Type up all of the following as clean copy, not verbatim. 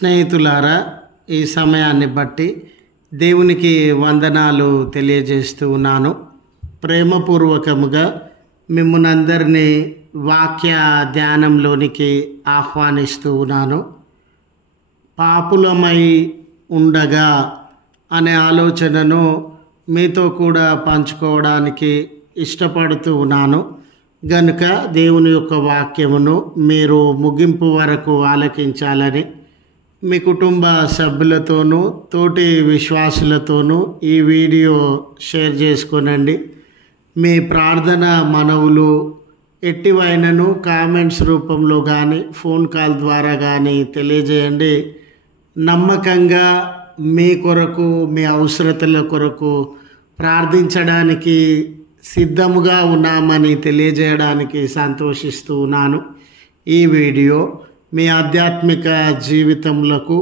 స్నేహితులారా, ఈ సమయాన్ని బట్టి దేవునికి వందనాలు తెలియజేస్తూ ఉన్నాను. ప్రేమపూర్వకముగా మిమ్మల్ని అందరినీ వాక్య ధ్యానంలోనికి ఆహ్వానిస్తూ ఉన్నాను. పాపులమై ఉండగా అనే ఆలోచనను మీతో కూడా పంచుకోవడానికి ఇష్టపడుతూ ఉన్నాను. గనుక దేవుని యొక్క వాక్యమును మీరు ముగింపు వరకు ఆలకించాలని మీ కుటుంబ సభ్యులతోనూ తోటి విశ్వాసులతోనూ ఈ వీడియో షేర్ చేసుకోనండి. మీ ప్రార్థన మనవులు ఎట్టివైనను కామెంట్స్ రూపంలో కానీ ఫోన్ కాల్ ద్వారా కానీ తెలియజేయండి. నమ్మకంగా మీ కొరకు మీ అవసరతల కొరకు ప్రార్థించడానికి సిద్ధముగా ఉన్నామని తెలియజేయడానికి సంతోషిస్తూ ఉన్నాను. ఈ వీడియో మీ ఆధ్యాత్మిక జీవితములకు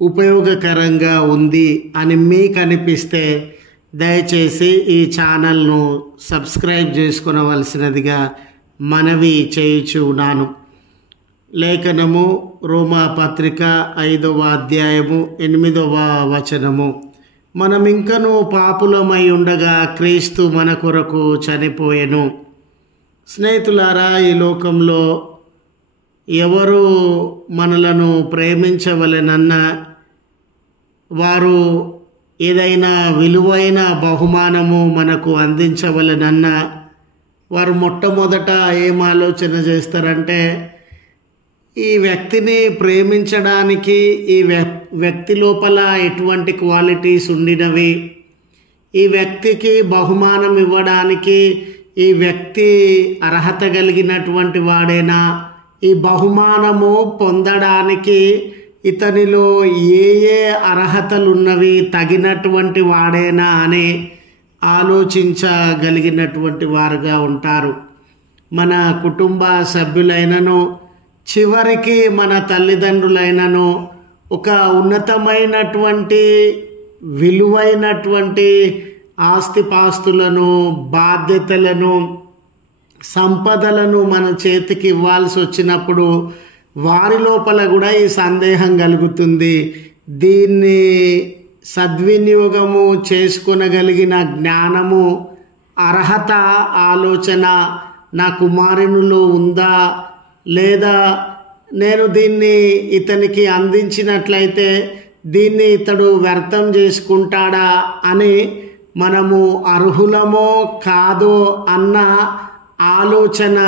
ఉపయోగకరంగా ఉంది అని మీకు అనిపిస్తే దయచేసి ఈ ఛానల్ను సబ్స్క్రైబ్ చేసుకొనవలసినదిగా మనవి చేయుచు ఉన్నాను. లేఖనము రోమా పత్రిక 5వ అధ్యాయము 8వ వచనము. మనం ఇంకనూ పాపులమై ఉండగా క్రీస్తు మన కొరకు చనిపోయెను. స్నేహితులారా, ఈ లోకంలో ఎవరు మనలను ప్రేమించవలెనన్నా, వారు ఏదైనా విలువైన బహుమానము మనకు అందించవలెనన్నా వారు మొట్టమొదట ఏం ఆలోచన చేస్తారంటే, ఈ వ్యక్తిని ప్రేమించడానికి ఈ వ్యక్తి లోపల ఎటువంటి క్వాలిటీస్ ఉండినవి, ఈ వ్యక్తికి బహుమానం ఇవ్వడానికి ఈ వ్యక్తి అర్హత కలిగినటువంటి వాడేనా, ఈ బహుమానము పొందడానికి ఇతనిలో ఏ ఏ అర్హతలు ఉన్నవి, తగినటువంటి వాడేనా అని ఆలోచించగలిగినటువంటి వారుగా ఉంటారు. మన కుటుంబ సభ్యులైనను చివరికి మన తల్లిదండ్రులైనను ఒక ఉన్నతమైనటువంటి విలువైనటువంటి ఆస్తిపాస్తులను, బాధ్యతలను, సంపదలను మన చేతికి ఇవ్వాల్సి వచ్చినప్పుడు వారి లోపల కూడా ఈ సందేహం కలుగుతుంది. దీన్ని సద్వినియోగము చేసుకొనగలిగిన జ్ఞానము, అర్హత, ఆలోచన నా కుమారునిలో ఉందా, లేదా నేను దీన్ని ఇతనికి అందించినట్లయితే దీన్ని ఇతడు వ్యర్థం చేసుకుంటాడా అని మనము అర్హులమో కాదో అన్న ఆలోచన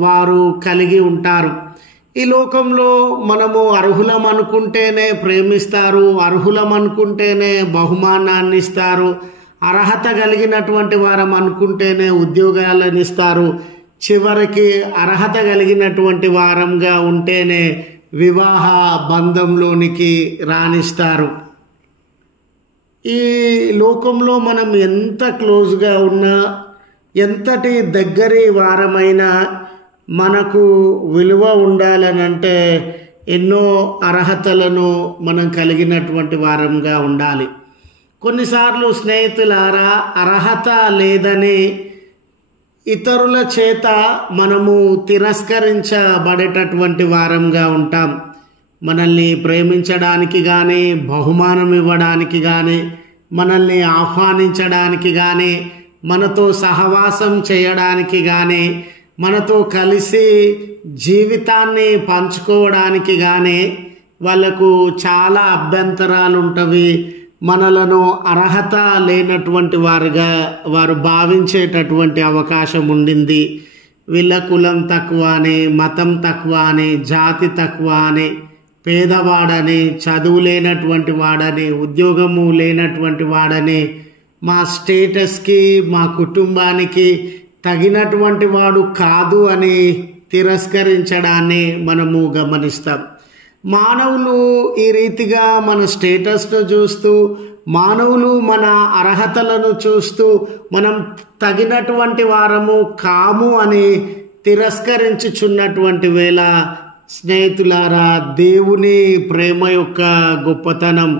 వారు కలిగి ఉంటారు. ఈ లోకంలో మనము అర్హులం అనుకుంటేనే ప్రేమిస్తారు, అర్హులం అనుకుంటేనే బహుమానాన్ని ఇస్తారు, అర్హత కలిగినటువంటి వారం అనుకుంటేనే ఉద్యోగాలను ఇస్తారు, చివరికి అర్హత కలిగినటువంటి వారంగా ఉంటేనే వివాహ బంధంలోనికి రాణిస్తారు. ఈ లోకంలో మనం ఎంత క్లోజ్గా ఉన్నా, ఎంతటి దగ్గరి వారమైనా మనకు విలువ ఉండాలనంటే ఎన్నో అర్హతలను మనం కలిగినటువంటి వారంగా ఉండాలి. కొన్నిసార్లు స్నేహితులారా, అర్హత లేదని ఇతరుల చేత మనము తిరస్కరించబడేటటువంటి వారంగా ఉంటాం. మనల్ని ప్రేమించడానికి కానీ, బహుమానం ఇవ్వడానికి కానీ, మనల్ని ఆహ్వానించడానికి కానీ, మనతో సహవాసం చేయడానికి కానీ, మనతో కలిసి జీవితాన్ని పంచుకోవడానికి కానీ వాళ్ళకు చాలా అభ్యంతరాలు ఉంటవి. మనలను అర్హత లేనటువంటి వారుగా వారు భావించేటటువంటి అవకాశం ఉండింది. వీళ్ళ కులం తక్కువ అని, మతం తక్కువ అని, జాతి తక్కువ అని, పేదవాడని, చదువు లేనటువంటి వాడని, ఉద్యోగము లేనటువంటి వాడని, మా స్టేటస్కి మా కుటుంబానికి తగినటువంటి వాడు కాదు అని తిరస్కరించడాన్ని మనము గమనిస్తాం. మానవులు ఈ రీతిగా మన స్టేటస్ను చూస్తూ, మానవులు మన అర్హతలను చూస్తూ మనం తగినటువంటి వారము కాము అని తిరస్కరించుచున్నటువంటి వేళ స్నేహితులారా, దేవుని ప్రేమ యొక్క గొప్పతనం,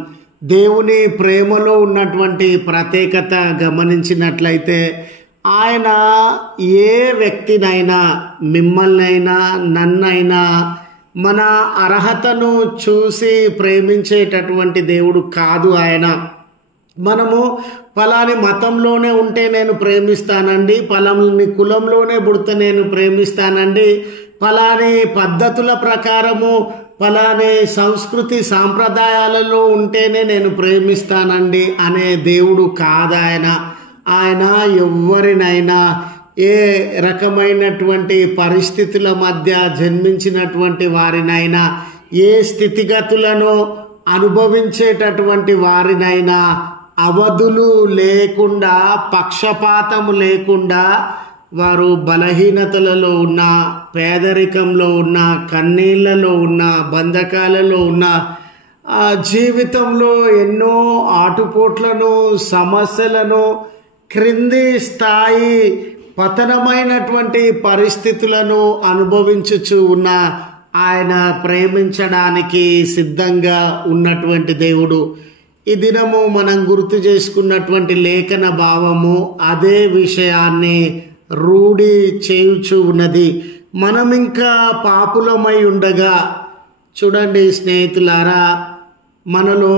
దేవుని ప్రేమలో ఉన్నటువంటి ప్రత్యేకత గమనించినట్లయితే ఆయన ఏ వ్యక్తినైనా, మిమ్మల్నైనా, నన్నైనా మన అర్హతను చూసి ప్రేమించేటటువంటి దేవుడు కాదు ఆయన. మనము ఫలాని మతంలోనే ఉంటే నేను ప్రేమిస్తానండి, ఫలాని కులంలోనే పుడితే నేను ప్రేమిస్తానండి, ఫలాని పద్ధతుల ప్రకారము ఫలాని సంస్కృతి సాంప్రదాయాలలో ఉంటేనే నేను ప్రేమిస్తానండి అనే దేవుడు కాదు ఆయన. ఆయన ఎవరినైనా ఏ రకమైనటువంటి పరిస్థితుల మధ్య జన్మించినటువంటి వారినైనా, ఏ స్థితిగతులను అనుభవించేటటువంటి వారినైనా అవధులు లేకుండా, పక్షపాతము లేకుండా, వారు బలహీనతలలో ఉన్న, పేదరికంలో ఉన్న, కన్నీళ్లలో ఉన్న, బంధకాలలో ఉన్న, జీవితంలో ఎన్నో ఆటుపోట్లను, సమస్యలను, క్రింది స్థాయి పతనమైనటువంటి పరిస్థితులను అనుభవించుచు ఉన్న ఆయన ప్రేమించడానికి సిద్ధంగా ఉన్నటువంటి దేవుడు. ఈ దినము మనం గుర్తు చేసుకున్నటువంటి లేఖన భావము అదే విషయాన్ని రూఢి చేయుచు ఉన్నది. మనం ఇంకా పాపులమై ఉండగా, చూడండి స్నేహితులారా, మనలో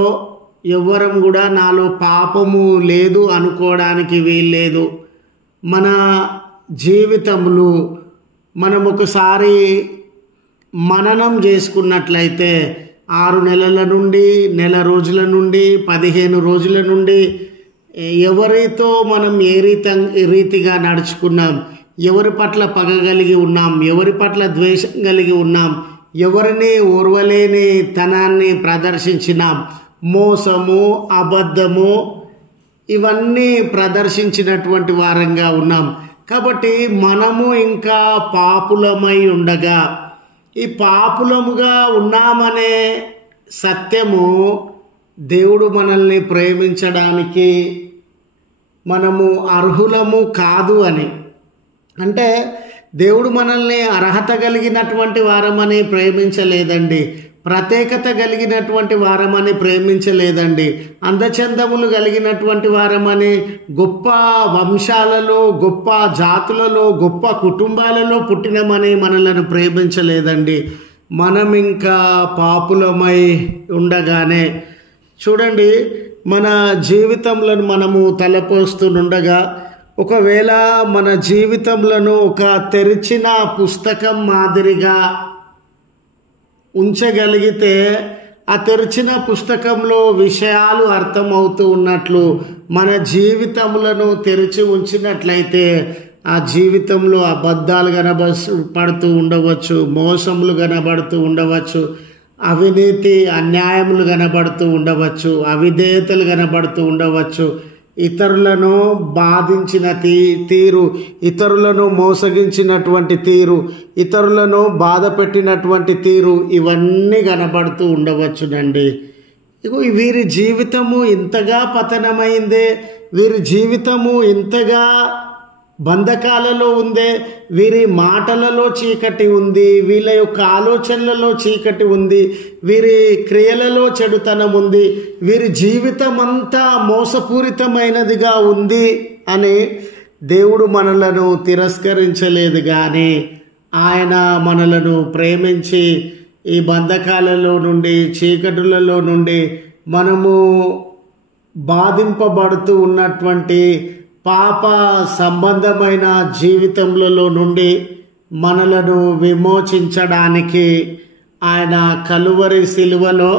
ఎవ్వరం కూడా నాలో పాపము లేదు అనుకోవడానికి వీల్లేదు. మన జీవితంలో మనం ఒకసారి మననం చేసుకున్నట్లయితే 6 నెలల నుండి, నెల రోజుల నుండి, 15 రోజుల నుండి ఎవరితో మనం ఏ రీతిగా నడుచుకున్నాం, ఎవరి పట్ల పగ కలిగి ఉన్నాం, ఎవరి పట్ల ద్వేషం కలిగి ఉన్నాం, ఎవరిని ఓర్వలేని తనాన్ని ప్రదర్శించినాం, మోసము, అబద్ధము, ఇవన్నీ ప్రదర్శించినటువంటి వారంగా ఉన్నాం. కాబట్టి మనము ఇంకా పాపులమై ఉండగా, ఈ పాపులముగా ఉన్నామనే సత్యము దేవుడు మనల్ని ప్రేమించడానికి మనము అర్హులము కాదు అని, అంటే దేవుడు మనల్ని అర్హత కలిగినటువంటి వారమని ప్రేమించలేదండి, ప్రత్యేకత కలిగినటువంటి వారమని ప్రేమించలేదండి, అందచందములు కలిగినటువంటి వారమని, గొప్ప వంశాలలో, గొప్ప జాతులలో, గొప్ప కుటుంబాలలో పుట్టినమని మనలను ప్రేమించలేదండి. మనం ఇంకా పాపులమై ఉండగానే, చూడండి, మన జీవితంలో మనము తలపోస్తుండగా, ఒకవేళ మన జీవితంలో ఒక తెరిచిన పుస్తకం మాదిరిగా ఉంచగలిగితే, ఆ తెరిచిన పుస్తకంలో విషయాలు అర్థమవుతూ ఉన్నట్లు మన జీవితములను తెరిచి ఉంచినట్లయితే ఆ జీవితంలో అబద్ధాలు కనబడుతూ ఉండవచ్చు, మోసములు కనబడుతూ ఉండవచ్చు, అవినీతి అన్యాయములు కనబడుతూ ఉండవచ్చు, అవిధేయతలు కనబడుతూ ఉండవచ్చు, ఇతరులను బాధించిన తీరు, ఇతరులను మోసగించినటువంటి తీరు, ఇతరులను బాధ పెట్టినటువంటి తీరు, ఇవన్నీ కనబడుతూ ఉండవచ్చునండి. ఇగో వీరి జీవితము ఇంతగా పతనమైందే, వీరి జీవితము ఇంతగా బంధకాలలో ఉందే, వీరి మాటలలో చీకటి ఉంది, వీళ్ళ యొక్క ఆలోచనలలో చీకటి ఉంది, వీరి క్రియలలో చెడుతనం ఉంది, వీరి జీవితం అంతా మోసపూరితమైనదిగా ఉంది అని దేవుడు మనలను తిరస్కరించలేదు. కానీ ఆయన మనలను ప్రేమించి ఈ బంధకాలలో నుండి, చీకటులలో నుండి, మనము బాధింపబడుతూ ఉన్నటువంటి పాప సంబంధమైన జీవితములలో నుండి మనలను విమోచించడానికి ఆయన కలువరి శిలువలో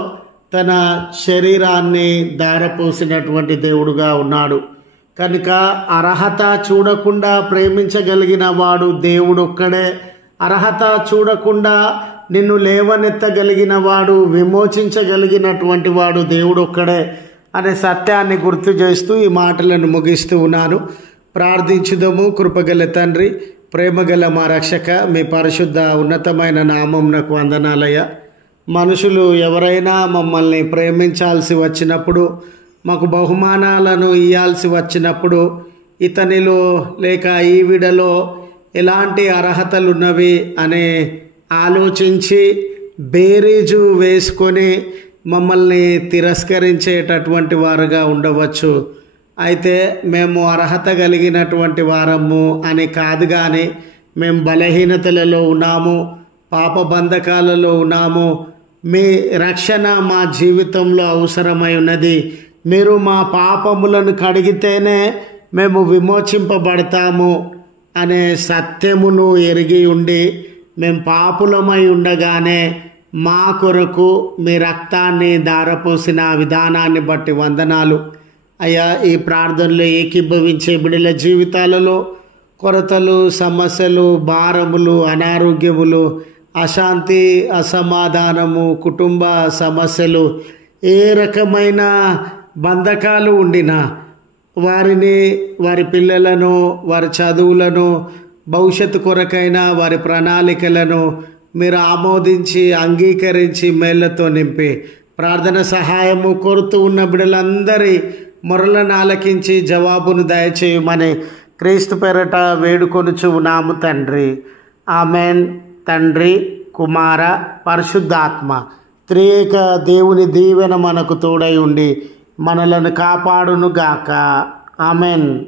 తన శరీరాన్ని ధారపోసినటువంటి దేవుడుగా ఉన్నాడు. కనుక అర్హత చూడకుండా ప్రేమించగలిగిన వాడు దేవుడు ఒక్కడే. అర్హత చూడకుండా నిన్ను లేవనెత్తగలిగిన వాడు, విమోచించగలిగినటువంటి వాడు దేవుడు ఒక్కడే అనే సత్యాన్ని గుర్తు చేస్తూ ఈ మాటలను ముగిస్తూ ఉన్నాను. ప్రార్థించుదాము. కృపగల తండ్రి, ప్రేమగల మా రక్షక, మీ పరిశుద్ధ ఉన్నతమైన నామమునకు వందనాలయ్య. మనుషులు ఎవరైనా మమ్మల్ని ప్రేమించాల్సి వచ్చినప్పుడు, మాకు బహుమానాలను ఇవ్వాల్సి వచ్చినప్పుడు, ఇతనిలో లేక ఈవిడలో ఎలాంటి అర్హతలున్నవి అనే ఆలోచించి బేరీజు వేసుకొని మమ్మల్ని తిరస్కరించేటటువంటి వారుగా ఉండవచ్చు. అయితే మేము అర్హత కలిగినటువంటి వారము అని కాదు, కానీ మేము బలహీనతలలో ఉన్నాము, పాప బంధకాలలో ఉన్నాము. మీ రక్షణ మా జీవితంలో అవసరమై ఉన్నది. మీరు మా పాపములను కడిగితేనే మేము విమోచింపబడతాము అనే సత్యమును ఎరిగి ఉండి మేము పాపులమై ఉండగానే మా కొరకు మీ రక్తాన్ని ధారపోసిన విధానాన్ని బట్టి వందనాలు అయ్యా. ఈ ప్రార్థనలో ఏకీభవించే బిడ్డల జీవితాలలో కొరతలు, సమస్యలు, భారములు, అనారోగ్యములు, అశాంతి, అసమాధానము, కుటుంబ సమస్యలు, ఏ రకమైన బంధకాలు ఉండినా వారిని, వారి పిల్లలను, వారి చదువులను, భవిష్యత్తు కొరకైన వారి ప్రణాళికలను మీరు ఆమోదించి అంగీకరించి మేళ్లతో నింపి ప్రార్థన సహాయము కోరుతూ ఉన్న బిడ్డలందరి మొరలను ఆలకించి జవాబును దయచేయమని క్రీస్తు పేరట వేడుకొనుచు ఉన్నాము తండ్రి. ఆమెన్. తండ్రి, కుమార, పరిశుద్ధాత్మ త్రియేక దేవుని దీవెన మనకు తోడై ఉండి మనలను కాపాడునుగాక. ఆమెన్.